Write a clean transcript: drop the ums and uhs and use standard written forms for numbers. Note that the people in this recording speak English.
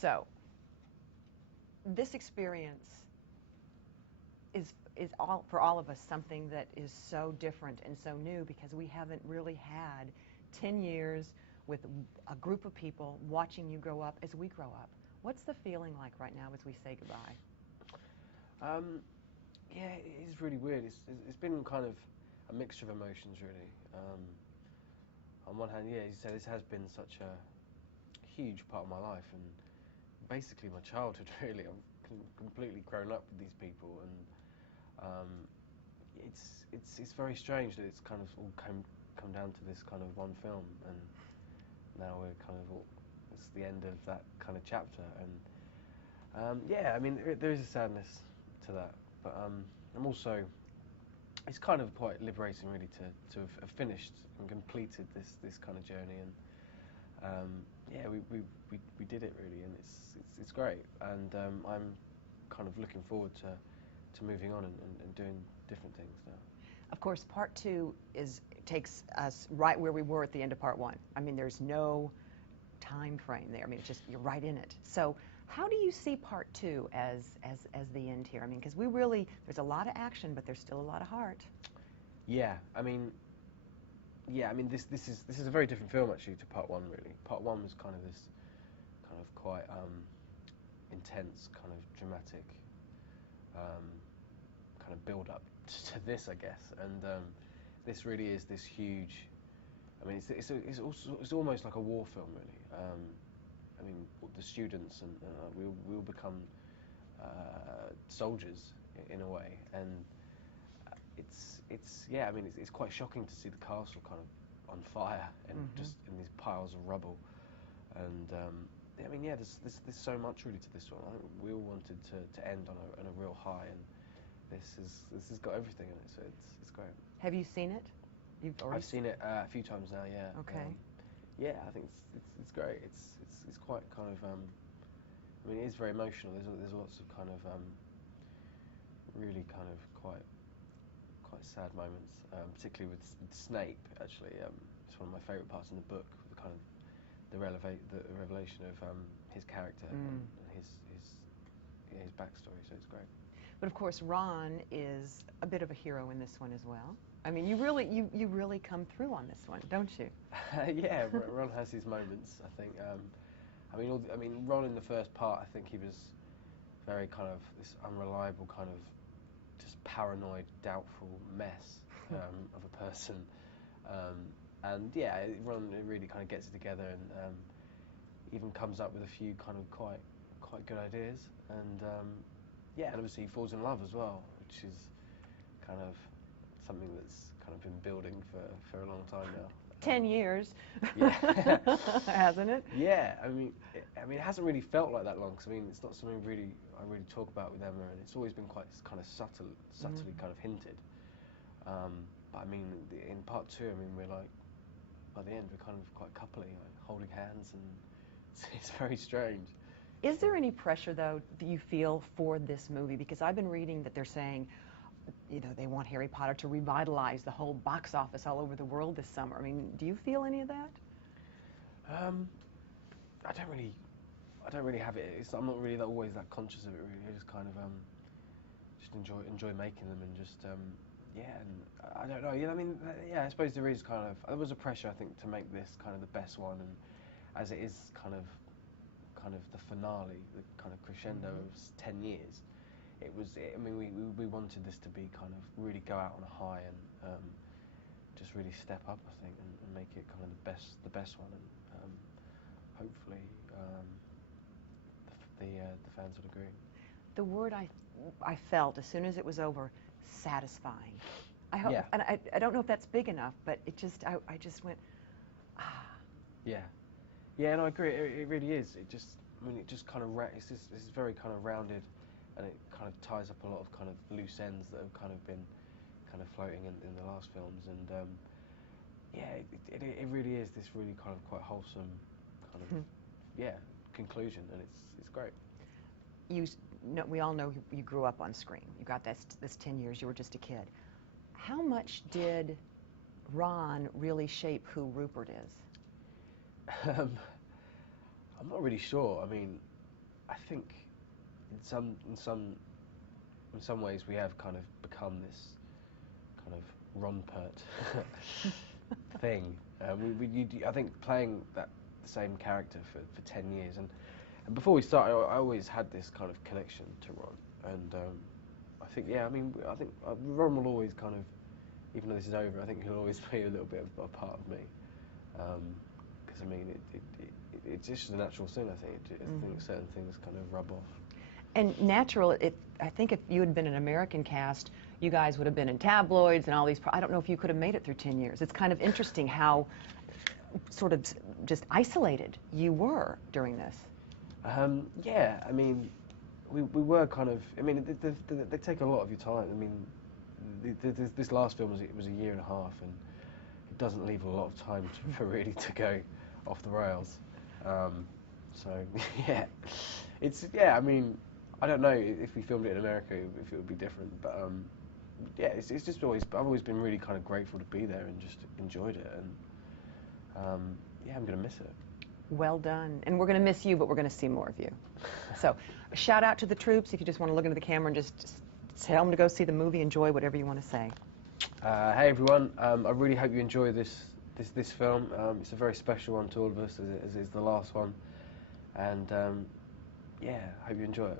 So, this experience is all for all of us something that is so different and so new because we haven't really had 10 years with a group of people watching you grow up as we grow up. What's the feeling like right now as we say goodbye? Yeah, it is really weird. It's been kind of a mixture of emotions, really. On one hand, yeah, as you say, this has been such a huge part of my life and basically my childhood, really. I've completely grown up with these people, and it's very strange that it's kind of all come down to this kind of one film, and now we're kind of all, it's the end of that kind of chapter, and yeah, I mean there is a sadness to that, but I'm also, it's kind of quite liberating really to have finished and completed this kind of journey, and yeah, we did it really, and it's great, and I'm kind of looking forward to moving on and doing different things now. Of course, part two takes us right where we were at the end of part one. I mean, there's no time frame there. I mean, it's just you're right in it. So, how do you see part two as the end here? I mean, because there's a lot of action, but there's still a lot of heart. Yeah, I mean, this is a very different film actually to part one really. Part one was kind of this kind of quite intense, kind of dramatic kind of build up to this, I guess, and this really is this huge. I mean, it's almost like a war film, really. I mean, the students and we'll become soldiers in a way, and it's yeah. I mean, it's quite shocking to see the castle kind of on fire and just in these piles of rubble, and I mean, yeah, there's so much really to this one. I think we all wanted to end on a real high, and this has got everything in it, so it's great. Have you seen it? I've seen it a few times now. Yeah. Okay. Yeah, I think it's great. It's quite kind of. I mean, it is very emotional. There's lots of kind of really kind of quite sad moments, particularly with Snape. Actually, it's one of my favourite parts in the book. The kind of the revelation of his character and his backstory. So it's great. But of course, Ron is a bit of a hero in this one as well. I mean, you really come through on this one, don't you? Yeah, Ron has his moments. I think. I mean, Ron in the first part, I think he was very kind of this unreliable kind of just paranoid, doubtful mess of a person. And yeah, Ron really kind of gets it together and even comes up with a few kind of quite good ideas. And yeah, and obviously he falls in love as well, which is kind of something that's kind of been building for a long time now. 10 years, yeah, hasn't it? Yeah, I mean, it hasn't really felt like that long. Cause I mean, it's not something I really talk about with Emma, and it's always been quite kind of subtly kind of hinted. But I mean, in part two, I mean, we're like, by the end, we're kind of quite coupley, like holding hands, and it's very strange. Is there any pressure, though, that you feel for this movie? Because I've been reading that they're saying, you know, they want Harry Potter to revitalize the whole box office all over the world this summer. I mean, do you feel any of that? I don't really have it. I'm not really always that conscious of it. Really, I just kind of just enjoy making them, and just yeah. And I don't know. Yeah, I mean, yeah. I suppose there was a pressure, I think, to make this kind of the best one, and as it is kind of the finale, the kind of crescendo of 10 years. I mean, we wanted this to be kind of really go out on a high and just really step up, I think, and make it kind of the best one, and hopefully the fans would agree. The word I felt as soon as it was over, satisfying. I hope, yeah. And I don't know if that's big enough, but I just went, ah. Yeah, yeah, and I agree. It really is. It just kind of it's very kind of rounded. And it kind of ties up a lot of kind of loose ends that have kind of been kind of floating in the last films, and yeah, it really is this really kind of quite wholesome kind of yeah conclusion, and it's great. We all know you grew up on screen. You got this 10 years. You were just a kid. How much did Ron really shape who Rupert is? I'm not really sure. I mean, I think in some ways we have kind of become this kind of Ron Pert thing. I think playing the same character for 10 years, and before we started, I always had this kind of connection to Ron, and I think, yeah, I mean, I think Ron will always kind of, even though this is over, I think he'll always be a little bit of a part of me, because I mean, it's just a natural thing. I think certain things kind of rub off. And natural, I think if you had been an American cast, you guys would have been in tabloids and all these. I don't know if you could have made it through 10 years. It's kind of interesting how sort of just isolated you were during this. Yeah, I mean, we were kind of. I mean, they take a lot of your time. I mean, this last film was a year and a half, and it doesn't leave a lot of time for really to go off the rails. So yeah, I mean, I don't know if we filmed it in America if it would be different, but yeah, it's just always. I've always been really kind of grateful to be there and just enjoyed it, and yeah, I'm gonna miss it. Well done. And we're going to miss you, but we're going to see more of you. So, a shout out to the troops if you just want to look into the camera and just tell them to go see the movie. Enjoy whatever you want to say. Hey everyone, I really hope you enjoy this film. It's a very special one to all of us, as it is the last one, and yeah, hope you enjoy it.